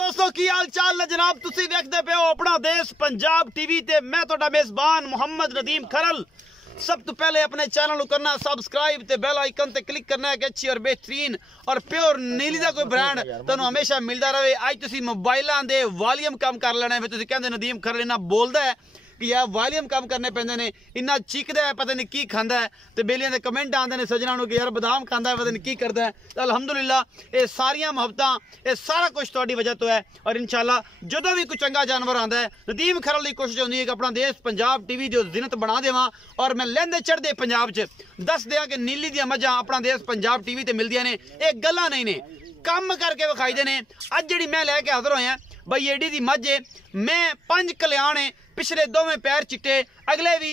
दोस्तों की हाल चाल है जनाब। तुसी देखते पे हो अपना देश पंजाब टीवी ते मैं तुहाडा मेजबान मोहम्मद नदीम खरल। सब तो पहले अपने चैनल को करना सब्सक्राइब ते बेल आइकन ते क्लिक करना है कि अच्छी और बेहतरीन और प्योर नीली दा कोई ब्रांड तुहानू हमेशा मिलता रहे। अज तुसी मोबाइलों दे वॉल्यूम कम कर लेना है, फिर तुसी कहंदे नदीम खरल इन्ना बोलदा है कि यार वॉल्यूम कम करने पैंदे ने, इन्ना चीकदा है पता नहीं की खांदा है। तो बेलियां दे कमेंट आंदे ने सजना नूं कि यार बादाम खांदा है पता नहीं की करदा है। तो अल्हम्दुलिल्लाह ये सारियां मोहब्बतां ये सारा कुछ तुहाडी वजह तो है। और इंशाल्लाह जदों भी कोई चंगा जानवर आंदा है नदीम खरल की कोशिश होंदी है कि अपना देश पंजाब टीवी दी जिनत बना देवां। और मैं लैंदे चढ़दे पंजाब च दस दियां कि नीली दियां मझां अपना देश पंजाब टीवी ते मिलदियां ने। ये गल्लां नहीं ने, कम करके विखाईदे ने। अज जिहड़ी मैं लैके हाज़र होया बई एडी दी मझ है, मैं 5 कल्याण है, पिछले दोवें पैर चिट्टे, अगले भी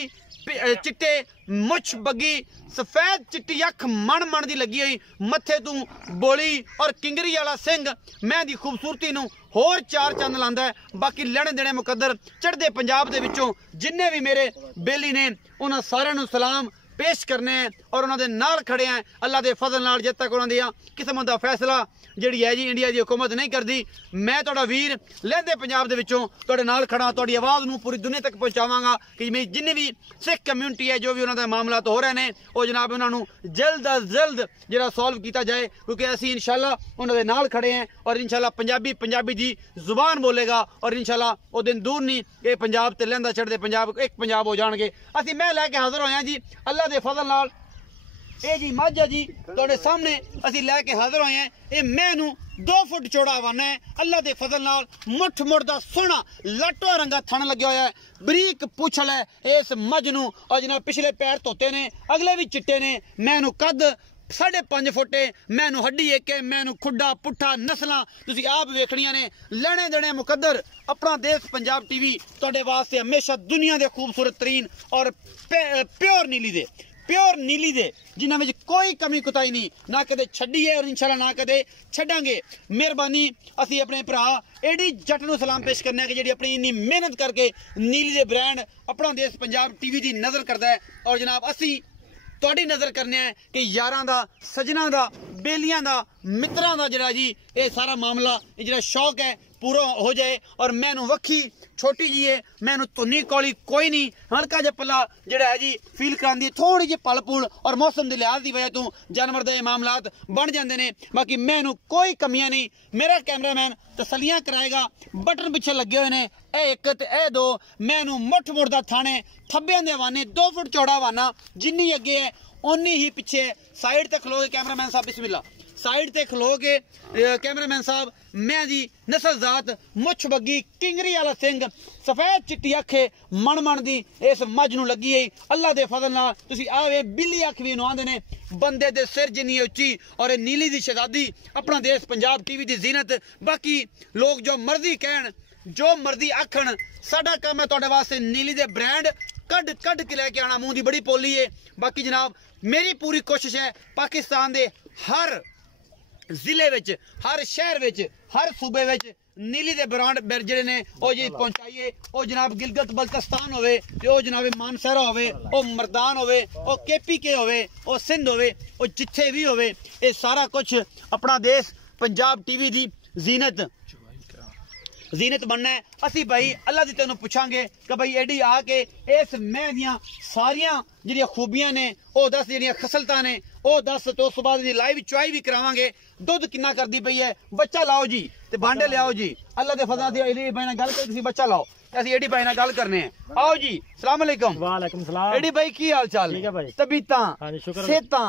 चिट्टे, मुछ बग्गी, सफेद चिट्टी अख मन मन दी लगी हुई, मत्थे तू बोली और किंगरी वाला सिंह मैं दी खूबसूरती नू होर चार चंद लांदा है। बाकी लैणे देने मुकद्दर चढ़दे पंजाब दे विचों जिन्ने भी मेरे बेली ने उन्हां सारिआं नू सलाम पेश करने हैं और उन्होंने नाल खड़े हैं। अल्लाह के फजल नाल जब तक उन्होंने किस्म का फैसला जी है जी इंडिया की हुकूमत नहीं करती, मैं तुहाडा वीर लहंदे पंजाब दे विचों तुहाडे नाल खड़ा, तुहाडी आवाज़ नूं पूरी दुनिया तक पहुँचावांगा कि मेरी जिन्नी भी सिख कम्यूनिटी है जो भी उन्होंने मामला तो हो रहे हैं वो जनाब उन्होंने जल्द अज जल्द जो सॉल्व किया जाए, क्योंकि असी इंशाल्लाह उन्होंने नाल खड़े हैं। और इंशाल्लाह पंजाबी की जुबान बोलेगा और इंशाल्लाह वो दिन दूर नहीं ये पंजाब ते लहंदा चढ़दे पंजाब एक पंजाब हो जाएंगे। असी मैं लैके हाज़र होया जी अल्लाह दे फजल नाल। ये जी मझ है जी तुहाडे सामने असी लैके हाज़र होए हैं। ये मैनू 2 फुट चौड़ा हवाना है, अल्लाह दे फजल नाल मुठ मुठ दा सोहना लाटो रंगा थन लग्या होया है, बरीक पूछल है इस मझ नू। और जनाब पिछले पैर धोते ने, अगले भी चिट्टे ने, मैनू कद 5.5 फुट है, मैनू हड्डी एक है, मैनू खुड्डा पुट्ठा नस्लां तुसी आप वेखणियां ने। लेने देने मुकद्दर अपना देश पंजाब टीवी तुहाडे वास्ते हमेशा दुनिया दे खूबसूरत तरीन और प्योर नीली दे जिन्हां विच कोई कमी कुताई नहीं ना कदे छड्डी है और इंशाल्लाह ना कदे छड्डांगे। मेहरबानी असी अपने भरा एडी जट नूं सलाम पेश करने कि जिहड़ी अपनी इन्नी मेहनत करके नीली दे ब्रांड अपना देश पंजाब टीवी दी नज़र करदा है। और जनाब असी तुहाडी नज़र करने हैं कि यारां दा, सजनां दा, बेलियां दा, मित्रां दा जिहड़ा जी ये सारा मामला ये जिहड़ा शौक है पूरा हो जाए। और मैनू वक्खी छोटी जी है, मैनू धुनी कौली कोई नहीं, हल्का जिहा पला जिहड़ा है जी फील करांदी थोड़ी जी पल पुल और मौसम के लिहाज की वजह तो जानवर के मामलात बन जाते हैं। बाकी मैनू कोई कमियां नहीं, मेरा कैमरामैन तसलियां कराएगा। बटन पिछे लगे हुए हैं ए 1 ते ए 2, मैनू मुठ मुठ दा थाने थब्बियां दे हवाने 2 फुट चौड़ा हवाना जिन्नी अगे है उन्नी ही पिछे। साइड तक खलो के कैमरामैन साहब बिस्मिल्लाह, साइड ते खलो के कैमरामैन साहब मैं जी नस्ल जात मुछ बग्गी किंगरी वाला सिंह सफेद चिट्टी अखे मन मन दी इस मझ नूं लगी है। अल्लाह दे फजल नाल तुसी आवे बिल्ली अख भी आंदे ने बंदे दे सिर जिन्नी उच्ची और नीली दी शहजादी अपना देश पंजाब टीवी दी जीनत। बाकी लोग जो मर्जी कहन जो मर्जी आखन साडा काम है तुहाडे वास्ते नीली दे ब्रांड कड कड के लेके आना, मुंह दी बड़ी पोली है। बाकी जनाब मेरी पूरी कोशिश है पाकिस्तान दे हर जिले विच, हर शहर विच, हर सूबे विच नीली दे ब्रांड जिहड़े ने ओ जी पहुंचाइए। ओ जनाब गिलगित बल्तिस्तान होवे, ओ जनाब मानसरा होवे, ओ मरदान होवे, ओ KPK होवे, ओ सिंध होवे, ओ जिथे भी होवे ये सारा कुछ अपना देश पंजाब टीवी दी जीनत बनना है। असी भाई अल्लाह दी तेनों पुछांगे कि भाई एडी आके इस मैं दियां सारियां जिहड़ियां खूबियां ने ओ दस, जिहड़ियां खसलतां ने ओ दस, तो उस बाद दी लाइव चुआई भी करावांगे। दुध किन्ना करदी पई है, बच्चा लाओ जी ते भांडे लियाओ जी। अल्लाह दे फजल दी एडी भाई नाल गल कर तुसी बच्चा लाओ, असी एडी भाई नाल गल करने हैं। आओ जी सलाम अलैकुम। वालेकुम सलाम। एडी भाई की हाल चाल? ठीक है भाई। तबीयतां, हां जी शुक्र, सेहतां,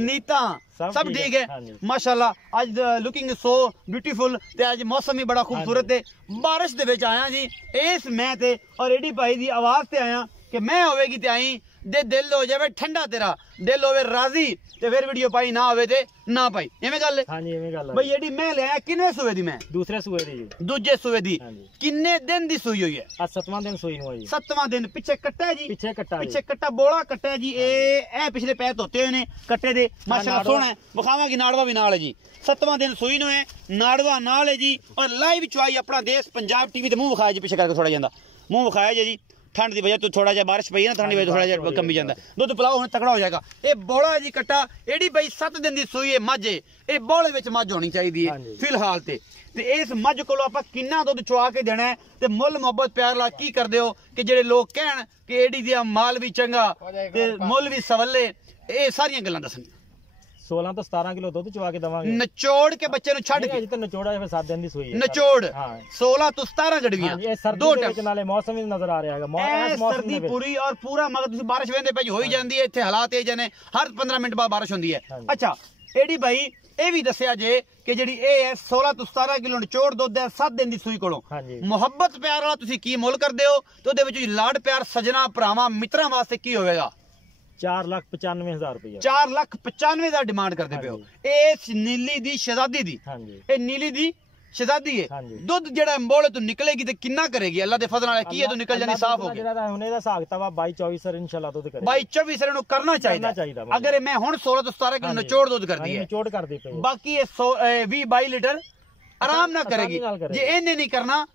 नीतां सब ठीक है माशाल्लाह। आज लुकिंग सो ब्यूटीफुल ते आज मौसम भी बड़ा खूबसूरत है। बारिश दे विच आया जी इस मैं ते और एडी भाई दी आवाज ते आया कि मैं होवेगी ते आई दे दिल हो जावे ठंडा, तेरा दिल होवे राजी ते फिर वीडियो पाई ना होवे ते ना पाई, एवें गल है? हां जी एवें गल है भाई। एडी मैं ले किन्ने सूबे दी? मैं दूसरे सूबे दी जी। दूजे सूबे दी किन्ने दिन दी सूई हुई है? आज 7वां दिन सूई हुई है। 7वां दिन। पीछे कट्टा है जी, पीछे कट्टा बोला कट्टा है जी। ए पिछले पैर धोते हुए ने कट्टे दे माशाल्लाह सोहना है, विखावांगी नाड़वा भी नाल है जी। 7वां दिन सूई नु है, नाड़वा नाल है जी। और लाइव चुआई अपना देश पंजाब टीवी ते मुंह विखाया जी, पिछे करके थोड़ा जांदा मुंह विखाया जी। ठंड की वजह तो थोड़ा जिहा बारिश पई है ना, ठंड की वजह थोड़ा जिहा कमी जाता है। दुध पिलाओ हुण तगड़ा हो जाएगा। ये बौला जी कट्टा एडी बई 7 दिन की सूई है मझ, ये बौले विच मझ होनी चाहिए फिलहाल ते इस मझ को आप किन्ना दुध चुआ के देना है ते मुल मुहब्बत प्यार ला की कर दो कि जेडे लोग कहन कि एडी दा माल भी चंगा ते मुल भी सवले, ये सारियां गल्लां दसनियां। 16 तो 17 किलो दुध चुवा के दवांगे, नचोड़ के बच्चे नु छड़ के। तो नचोड़ा है 7 दिन दी सूई है, नचोड़ 16 तो 17 गड़वियां दो टाइम नाले मौसम ही नजर आ रहा है, सर्दी पूरी और पूरा मगर तुसी बारिश वेंदे पे हो ही जांदी है। इत्थे हालात ए जने हर 15 मिनट बाद बारिश होंदी है। अच्छा एडी भाई ये भी दसिया जे कि जेडी ए है 16 तो 17 किलो नचोड़ दुध है 7 दिन दी सूई कोलों। मुहब्बत प्यार वाला तुसी की मुल कर दियो तो ओदे विच लाड प्यार सजना भरावां मित्रां वास्ते की होवेगा? 4,95,000 रुपया। 4,95,000 डिमांड करते पे हो। इस नीली दी शहजादी दी, ये नीली दी शहजादी है। दुध जेड़ा अंबोले तो निकलेगी ते किन्ना करेगी? अल्लाह दे फजल नाल की है तो निकल जानी साफ हो गई। जेड़ा हुने दा हिसाब किताब 22-24 सर इंशाल्लाह दुध करेगा। 22-24 सर नु करना चाहिए। अगर मैं हुन 16 तो 17 किलो निचोड़ दुध कर दी है, निचोड़ कर दी पे, बाकी ये 20-22 लीटर आराम ना करेगी। जे इन्ने नहीं करना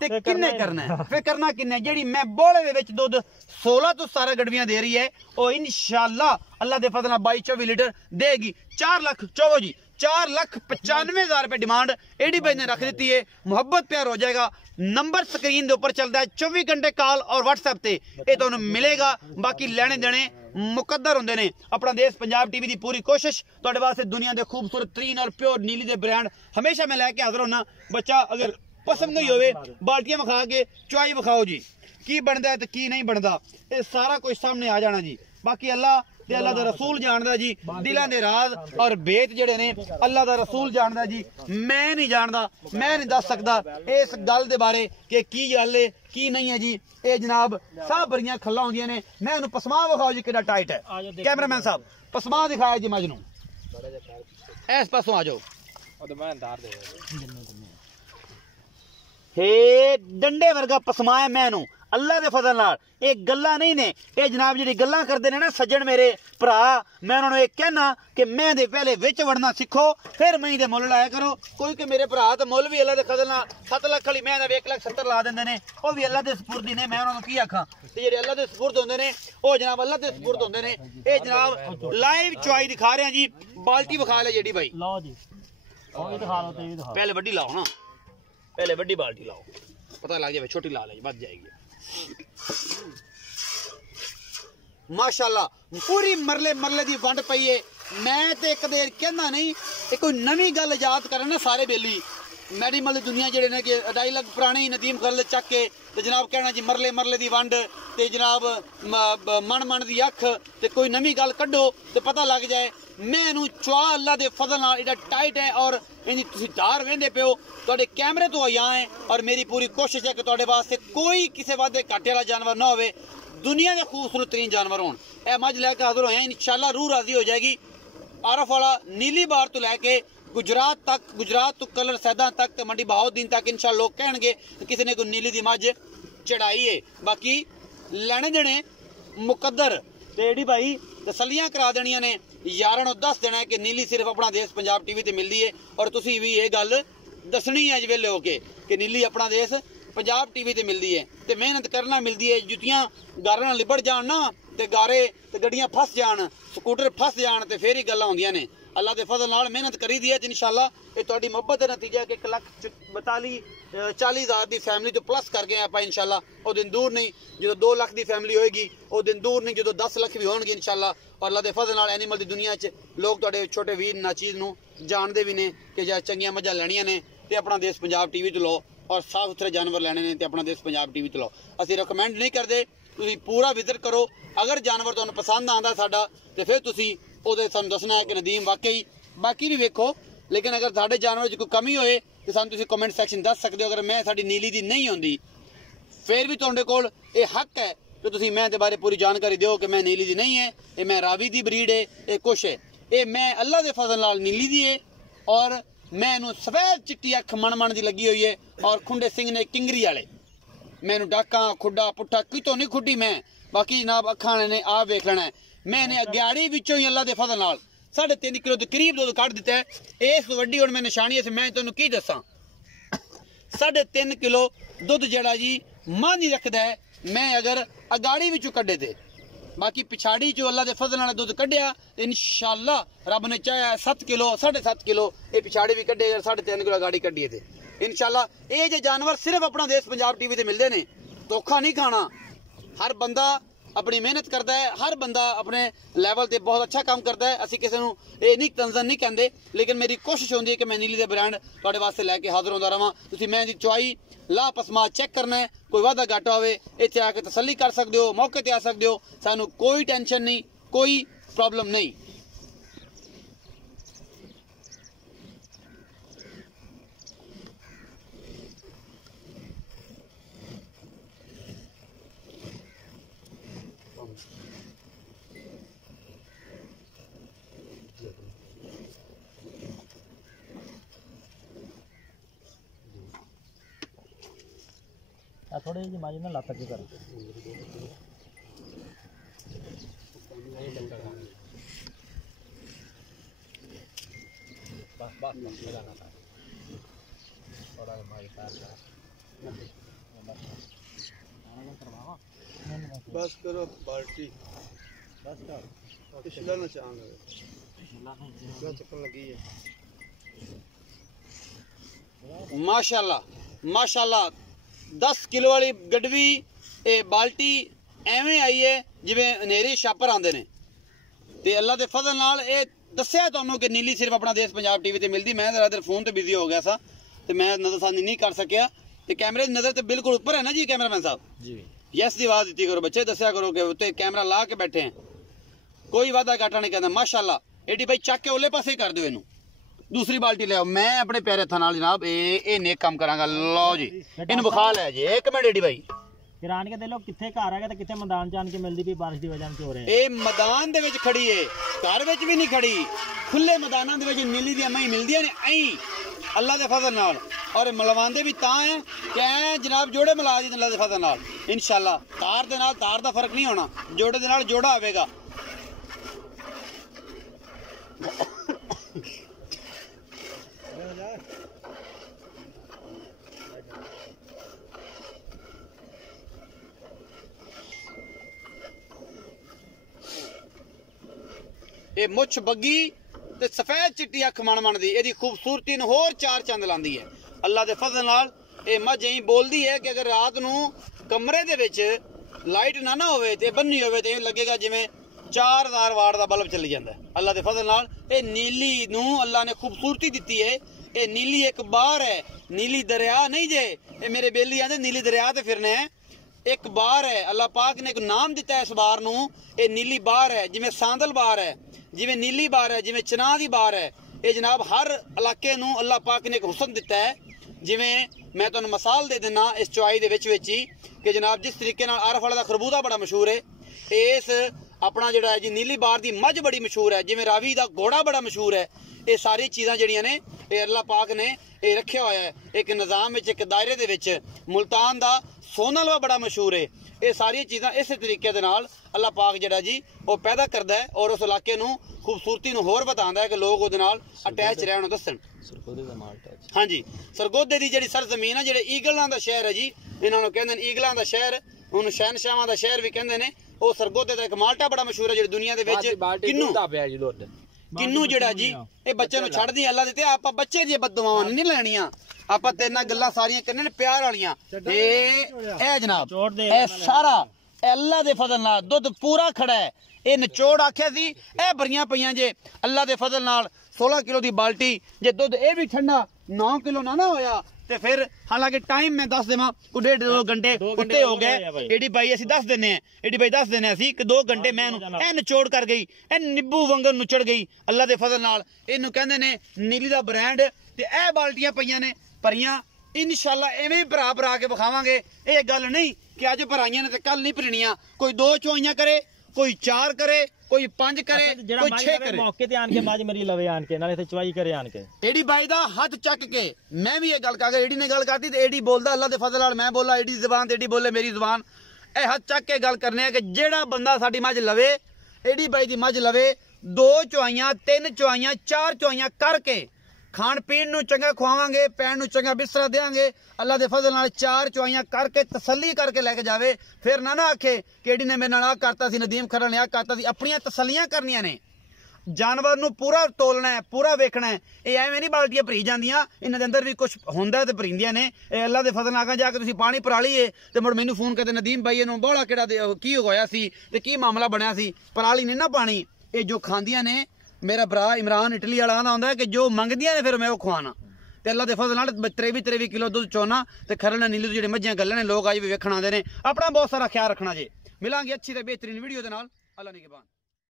ते किन्ने करना है? फिर करना किन्ने? जेड़ी मैं बोले दे विच दुध 16 तो 17 गड़वियां दे रही है ओ इंशाल्लाह अल्लाह दे फजल नाल 22-24 लीटर देगी। 4 लाख चोवो जी, 4,95,000 रुपए डिमांड एडी भाई ने रख दी है। मुहब्बत प्यार हो जाएगा। नंबर स्क्रीन के ऊपर चलता है, 24 घंटे कॉल और व्हाट्सएप ते ये तुहानू मिलेगा। बाकी लेने देने मुकद्दर होंदे ने। अपना देश पंजाब टीवी की पूरी कोशिश तुहाडे वास्ते दुनिया के खूबसूरत तरीन और प्योर नीली दे ब्रांड हमेशा मैं लैके हाजिर होना। बच्चा अगर पसंद नहीं होवे बाल्टियां विखा के चुआई विखाओ जी, की बनता है तो की नहीं बनता, ये सारा कुछ सामने आ जाना जी। बाकी अल्लाह ते अल्लाह दा रसूल जानदा जी दिलां दे राज और भेद जेड़े ने, अल्लाह दा रसूल जानदा जी। मैं नहीं जानदा, मैं नहीं दस सकदा इस गल दे बारे कि की गल है की नहीं है जी। ये जनाब सब बड़ियां खल्लां होंदियां ने। मैं उन्हें पसमा विखाओ जी कितना टाइट है। कैमरामैन साहब पसमा दिखाया जी मजनू, इस पासों आ जाओ। हे डंडे वर्गा पसमा है मैनू अल्लाह दे फजल नाल। ये गल्लां नहीं ने, ये जनाब जी गल्लां करते ने ना सज्जन मेरे भरा, मैं उन्होंने एक कहना कि मैं दे पहले विच वड़ना सीखो फिर मई दे मुल लाया करो। कोई कि मेरे भरा तो मुल भी अल्लाह दे फजल नाल 7 लाख वाली मैं 1,70,000 ला देंदे ने, वो भी अल्लाह दे सपुर्दी ने। मैं उन्होंने की आखां ते जेडे अल्लाह दे सपुर्द होंदे ने वो जनाब अल्लाह दे सपुर्द होंदे ने। ये जनाब लाइव चुआई दिखा रहे हैं जी। बाल्टी विखा ले जेडी भाई, लो जी ओ भी दिखा लो ते भी दिखा। पहले बड़ी लाओ ना, पहले बड़ी बाल्टी लाओ, पता लग जाए छोटी ला ले बच जाएगी। माशाल्लाह पूरी मरले मरले दी वंड पई है। मैं ते एक देर कहना नहीं, कोई नवी गल याद करन ना सारे बेली मैडिमल दुनिया जेडे ने कि डायलॉग पुराने नदीम गल चक के ते जनाब कहना जी मरले मरले दी वंड ते जनाब मन मन दी अख ते कोई नवी गल कड्डो ते पता लग जाए। मैनू चुआ अल्लाह दे फजल नाल एडा टाइट है और इन्नी तुसी धार वेंदे पियो तुहाडे कैमरे तो आया है। और मेरी पूरी कोशिश है कि तुहाडे वास्ते कोई किसी वादे घाटे वाला जानवर ना होवे, दुनिया के खूबसूरत तरीन जानवर होन। ए मझ लैके हाजिर होए इंशाल्लाह रूह राजी हो जाएगी। आरफ वाला नीली बार तो लैके गुजरात तक, गुजरात तो कलर सैदा तक ते मंडी बहाउद्दीन तक इंशाल्लाह लोग कहणगे किसी ने कोई नीली दी मझ चढ़ाई है। बाकी लैने देने मुकद्दर ते एडी भाई तसलियां करा देनियां ने। यारां नूं दस देना है कि नीली सिर्फ अपना देश पंजाब टीवी ते मिलदी है और तुसी भी ये गल दसनी है अज वेले होके कि नीली अपना देश पंजाब टीवी ते मिलदी है ते मेहनत करना मिलदी है। जुतियां गारे नाल लिबड़ जान ना ते गारे ते गड्डियां फस जान, स्कूटर फस जान ते फिर ही गल्लां होंदियां ने। अल्लाह दे फजल नाल मेहनत करी दी है इंशाल्लाह ये तुहाडी मुहब्बत दा नतीजा है कि 1,42,40,000 दी फैमिली तो प्लस कर गए आपां इंशाल्लाह। वो दिन दूर नहीं जो 2 लाख दी फैमिली होएगी, वो दिन दूर नहीं जो 10 लाख भी होणगे इंशाल्लाह। और अल्लाह दे फजल नाल एनिमल दी दुनिया च लोग तुहाडे छोटे वीर नाचीज नूं जानदे भी ने कि जा चंगियां मझां लैणियां ने ते अपना देश पंजाब टीवी तो लो और साफ सुथरे जानवर लैणे ने ते अपना देश पंजाब टीवी तो लो। असीं रिकमेंड नहीं करदे, तुसीं पूरा विजिट करो। अगर जानवर तुहानूं पसंद आंदा साडा ते फिर तुसीं ओहदे सानूं दसना है कि नदीम वाकई बाकी भी वेखो। लेकिन अगर साडे जानवर च कोई कमी होए तो सानूं तुसीं कमेंट सैक्शन दस सकदे हो। अगर मैं साडी नीली दी नहीं होंदी फिर भी तुहाडे कोल ये हक है कि तुसीं मैं दे बारे पूरी जानकारी दिओ कि मैं नीली दी नहीं है, ये मैं रावी दी ब्रीड है, ये कुछ है, ये मैं अल्लाह दे फजल नाल नीली दी है और मैनू सफेद चिट्टी अख मन मन दी लगी हुई है और खुंडे सिंह ने किंगरी वाले। मैनू डाका खुडा पुट्ठा कितों नहीं खुडी मैं, बाकी जनाब अखा ने आप वेख लेना है। मैंने अग्याड़ी विचों ही अल्लाह दे फजल नाल 3.5 किलो के करीब दुध कट दिता है। इस वड्डी हुण मैं निशानी से मैं तुहानूं की दसां 3.5 किलो दुध जड़ा जी मां नहीं रखता है मैं अगर अगाड़ी विचों कड्डे थे बाकी पिछाड़ी चो अल्लाह के फजल नाल दुध कढ़िया इंशाअल्लाह रब ने चाहे 7 किलो 7.5 किलो ये पिछाड़ी भी कढ़े 3.5 किलो गाड़ी कढ़िए थे इंशाअल्लाह। ये जो जानवर सिर्फ अपना देश पंजाब टीवी ते मिलते ने, धोखा नहीं खाना। हर बंदा अपनी मेहनत करता है, हर बंदा अपने लैवल ते बहुत अच्छा काम करता है। असी किसी नूं ये नहीं तंजन नहीं कहते, लेकिन मेरी कोशिश होती है कि मैं नीली दे ब्रांड तुहाडे वास्ते लैके हाज़र होंदा रहां। तुसीं मैं दी चुआई ला पसमा चेक करना है, कोई वादा घाटा होवे इत्थे आके तसल्ली कर सकते हो, मौके ते आ सकते हो। सानू कोई टेंशन नहीं, कोई प्रॉब्लम नहीं। थोड़ी जी माजी ना लाता के कर बस करो पार्टी बस कर पिछला ना चाहूंगा चक्कर लगी है। माशाल्लाह माशाल्लाह 10 किलो वाली गडवी बाल्टी एवें आई है जिवें हनेरी छापर आंदे ने ते अल्लाह दे फजल नाल ये दस्सिया तुहानू कि नीली सिर्फ अपना देश पंजाब टीवी ते मिलदी। मैं जरा इधर फोन ते बिजी हो गया सा ते मैं नजरसानी नहीं कर सकिया ते कैमरे दी नजर ते बिल्कुल ऊपर है ना जी कैमरामैन साहब जी। यस दी आवाज दी करो बच्चे, दस्सिया करो कि उत्ते कैमरा ला के बैठे हैं, कोई वादा घाटा नहीं कहना। माशाल्लाह एडी भाई चक के ओले पासे कर दो इनू। दूसरी बाल्टी ले आओ, मैं अपने प्यारे हत्थां नाल जनाब ये नेक काम करांगा। लो जी इनू बुखा लै जी, एक मिनट एडी भाई किरान के दे लो किथे घर है ते किथे मैदान जान के मिलदी भी बारिश दी वजह से हो रहे हैं। ए मैदान दे विच खड़ी है, घर विच भी नहीं खड़ी, खुले मैदानां दे विच नीली दी मई मिलदियां ने ऐ अल्लाह दे फजल नाल। और मलवांदे भी तां है कि जनाब जोड़े मिला दी अल्लाह दे फजल नाल इंशाअल्लाह। तार दे नाल तार दा फर्क नहीं होना, जोड़े दे नाल जोड़ा आवेगा। ये मुछ बग्गी ते सफेद चिट्टी अख मन मन दी एदी खूबसूरती नूं होर चार चंद लांदी है अल्लाह दे फजल नाल। ये मझ यही बोलदी है कि अगर रात नूं कमरे दे विच लाइट ना ना होवे ते बन्नी होवे ते लगेगा जिवें 4000 वाट दा बल्ब चली जांदा है अल्लाह दे फजल नाल। ये नीली नूं अल्लाह ने खूबसूरती दित्ती है। ये नीली एक बार है, नीली दरिया नहीं जे। ये मेरे बेली आंदे नीली दरिया ते फिरने है, एक बार है। अल्लाह पाक ने एक नाम दिता है इस बार नूं, ये नीली बार है। जिवें सांदल बार है, जिवें नीली बार है, जिवें चना दी बार है। ये जनाब हर इलाके नूं अल्लाह पाक ने एक हुसन दिता है। जिवें मैं तुहानूं मिसाल दे दिना इस चुआई दे विच ही कि जनाब जिस तरीके नाल आरफ वाले दा खरबूजा बड़ा मशहूर है, इस अपना जिहड़ा है जी नीली बार दी मझ बड़ी मशहूर है। जिवें रावी दा घोड़ा बड़ा मशहूर है। ये सारी चीज़ां जिहड़ियां ने ये अल्लाह पाक ने ये रखिया होया है एक निज़ाम विच, एक दायरे दे विच। मुल्तान दा सोना हलवा बड़ा मशहूर है। ये सारी चीज़ां इस तरीके दे नाल अल्लाह पाक जिहड़ा जी वो पैदा करदा है और उस इलाके नूं खूबसूरती नूं होर बतांदा है कि लोग उहदे नाल अटैच रहण दस्सण। हाँ जी, सरगोधे दी जिहड़ी सरजमीन है, जिहड़े ईगलां दा शहर है जी, इन्हां नूं कहंदे ने ईगलां दा शहर, उहनूं शहनशाहां दा शहर भी कहंदे ने। वो सरगोधे दा एक माल्टा बड़ा मशहूर है जिहड़ी दुनिया दे विच। किन्नू जिहड़ा जी ये बच्चे नूं छड्ड दी अल्लाह दे ते आपां बच्चे दी बददुआवां नहीं लैणियां, आपां तेरे नाल गल्लां सारियां करने ने प्यार वालियां। ए जनाब ए सारा अल्लाह दे फजल नाल दुध पूरा खड़ा है। ये निचोड़ आख्या सी ए भरियां पईयां जे अल्लाह दे फजल नाल 16 किलो दी बाल्टी। जे दुध ये भी ठंडा 9 किलो ना होया ते फिर हालांकि टाइम मैं दस देवां को 1.5-2 घंटे उत्ते हो गए। एडी भाई असीं दस दिन्ने हैं, एडी भाई दस दिन्ने असीं कि 2 घंटे मैं ए निचोड़ कर गई, ए निब्बू वांगर नुचड़ गई अल्लाह दे फजल नाल। इनू कहंदे ने नीली दा ब्रांड ते ए बाल्टियां पईयां ने भरियां। इंशाअल्लाह एवें भरा भरा के विखावांगे। ये गल नहीं कि अज भराइयां ने ते कल नहीं भरनियां। कोई 2 चुआइयां करे, कोई 4 करे, कोई 5 करे, कोई 6 करे। मौके ते आन के माज मेरी लवे आन के नाले ते चुआई करे आन के एडी भाई दा हाथ चक के मैं भी ये गल कर, एडी ने गल करती ते एडी बोलदा अल्लाह दे फजल नाल, मैं बोला एडी ज़बान ते एडी बोले मेरी ज़बान। ए हाथ चक के गल करने है कि जेड़ा बंदा साडी मझ लवे, एडी भाई दी मझ लवे, 2 चुआइयां 3 चुआइयां 4 चुआइयां करके ਖਾਣ ਪੀਣ ਨੂੰ ਚੰਗਾ ਖਵਾਵਾਂਗੇ, ਪੈਣ ਨੂੰ ਚੰਗਾ ਬਿਸਤਰਾ ਦੇਵਾਂਗੇ, ਅੱਲਾ ਦੇ ਫਜ਼ਲ ਨਾਲ 4 ਚੁਆਈਆਂ ਕਰਕੇ ਤਸੱਲੀ ਕਰਕੇ ਲੈ ਕੇ ਜਾਵੇ। ਫਿਰ ਨਾ ਆਖੇ ਕਿਹੜੀ ਨੇ ਮੇਰੇ ਨਾਲ ਆ ਕਰਤਾ ਸੀ, ਨਦੀਮ ਖਰਲ ਨੇ ਆ ਕਰਤਾ ਸੀ। ਆਪਣੀਆਂ ਤਸੱਲੀਆਂ ਕਰਨੀਆਂ ਨੇ। ਜਾਨਵਰ ਨੂੰ ਪੂਰਾ ਤੋਲਣਾ ਹੈ, ਪੂਰਾ ਵੇਖਣਾ ਹੈ। ਇਹ ਐਵੇਂ ਨਹੀਂ ਬਾਲਟੀਆਂ ਭਰੀ ਜਾਂਦੀਆਂ, ਇਹਨਾਂ ਦੇ ਅੰਦਰ ਵੀ ਕੁਝ ਹੁੰਦਾ ਤੇ ਭਰੀਂਦੀਆਂ ਨੇ। ਇਹ ਅੱਲਾ ਦੇ ਫਜ਼ਲ ਨਾਲ ਜਾ ਕੇ ਤੁਸੀਂ ਪਾਣੀ ਭਰਾ ਲਈਏ ਤੇ ਮੁੜ ਮੈਨੂੰ ਫੋਨ ਕਰਦੇ ਨਦੀਮ ਭਾਈ ਇਹਨੂੰ ਬੋਲਾ ਕਿਹੜਾ ਕੀ ਹੋਇਆ ਸੀ ਤੇ ਕੀ ਮਾਮਲਾ ਬਣਿਆ ਸੀ। ਪਰਾਲੀ ਨਹੀਂ ਨਾ ਪਾਣੀ। ਇਹ ਜੋ ਖਾਂਦੀਆਂ ਨੇ, ਮੇਰਾ ਭਰਾ ਇਮਰਾਨ ਇਟਲੀ ਵਾਲਾ ਆਂਦਾ ਹੁੰਦਾ ਕਿ ਜੋ ਮੰਗਦੀਆਂ ਨੇ ਫਿਰ ਮੈਂ ਉਹ ਖਵਾਣਾ। ਤੇ ਅੱਲਾ ਦੇ ਫਜ਼ਲ ਨਾਲ 23 ਕਿਲੋ ਦੁੱਧ ਚੋਣਾ ਤੇ ਖਰਲ ਨਾਲ ਨੀਲੀ ਜਿਹੜੇ ਮੱਝਾਂ ਗੱਲਾਂ ਨੇ ਲੋਕ ਅੱਜ ਵੀ ਵੇਖਣ ਆਉਂਦੇ ਨੇ। ਆਪਣਾ ਬਹੁਤ ਸਾਰਾ ਖਿਆਲ ਰੱਖਣਾ ਜੇ। ਮਿਲਾਂਗੇ ਅੱਛੀ ਤੇ ਬਿਹਤਰੀਨ ਵੀਡੀਓ ਦੇ ਨਾਲ। ਅੱਲਾ ਨਿਗਹਿਬਾਨ।